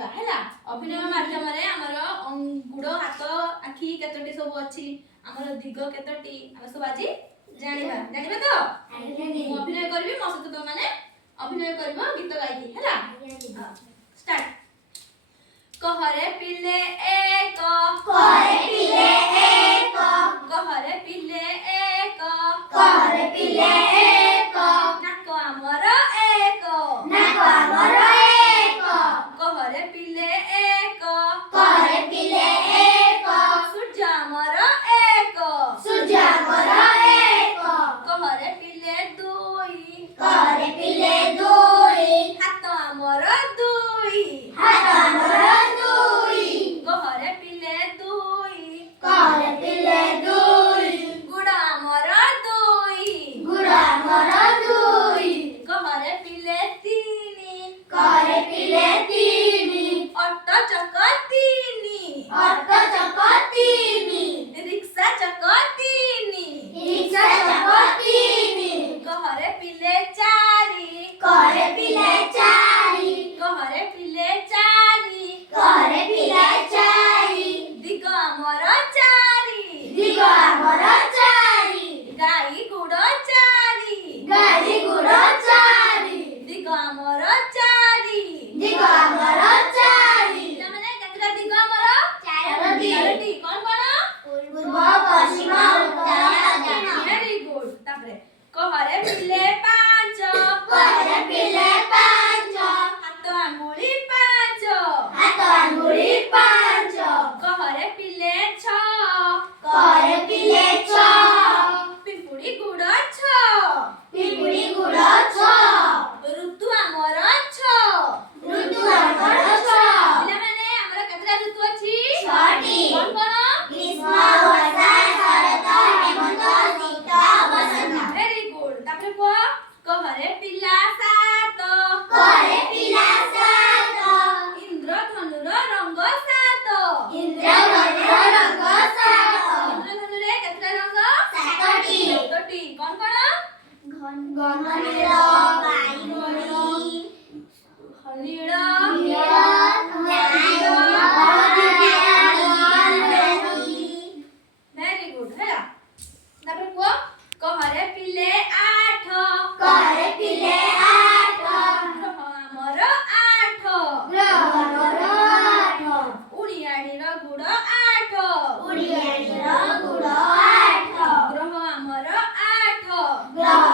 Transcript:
जानिबा हैला अभिनय माध्यम रे हमर गुड़ हाथ आखि केतोटी सब अछि हमर दिग केतोटी हम सब आज जानिबा तो मु अभिनय करबी मो सहित तो माने अभिनय करबो गीत गाइकी हैला स्टार्ट कहरे पिले एक कहरे पिले एक कहरे पिले एक कहरे पिले एक नाक हमर एक नाक हमर एक कहरे पिले एक कहरे पिले एक सूर्य हमर एक सूर्य हमर एक कहरे पिले दुई कहरे पिले दुई हाथ हमर दुई हाथ हमर दुई कहरे पिले दुई कहरे पिले दुई गुड़ हमर दुई गुड़ हमर दुई कहरे पिले तीनी कहरे पिले तीनी ऑटो चक तीनी ऑटो चक तीनी रिक्शा चक तीनी रिक्शा चक तीनी कहरे पिले चारी कहरे पिले चारी कहरे पिले चारी कहरे पिले चारी दिग हमर चारी दिग हमर चारी गाई गुड़ चारी गाड़ी गुड़ चारी दिग हमर चारी दिग हमर चारी पिलाମାନେ କେତେଟା ଦିଗ ଆମର चारोटी ଚାରୋଟି କଣ କଣ पूर्व पश्चिम उत्तर दक्षिण वेरी गुड ताପରେ कहरे पिले पांच कहरे पिले पांच हाथ आंगुली पांच हाथ आंगुली पांच कहरे पिले छ कहरे पिले छ पिंपुड़ी गुड़ छ पिपुड़ी गुड़ छ ऋतु हमर छ ऋतु हमर छ ପିଲାମାନେ ଆମର କେତେଟା ଋତୁ ଅଛି ଛଅଟି କଣ କଣ ग्रीष्म वर्षा शरत हेमंत शीत बसंत वेरी गुड ताପରେ କୁହ कहरे पिला सात कहरे पिला सात इंद्रधनुर रंग सात इंद्रधनुर रंग सात इंद्रधनुरे केतेଟା रंग सातटी ସାତଟି କଣ କଣ घननील बायुमणि ହନୀଳ वेरी गुड हैला ताପରେ କୁହ कहरे पिले आठ कहरे पिले आठ ग्रह हमर आठ ग्रहणर आठ उड़ियाणीर गुड़ आठ उड़ियाणीर गुड़ आठ ग्रह हमर आठ ग्रह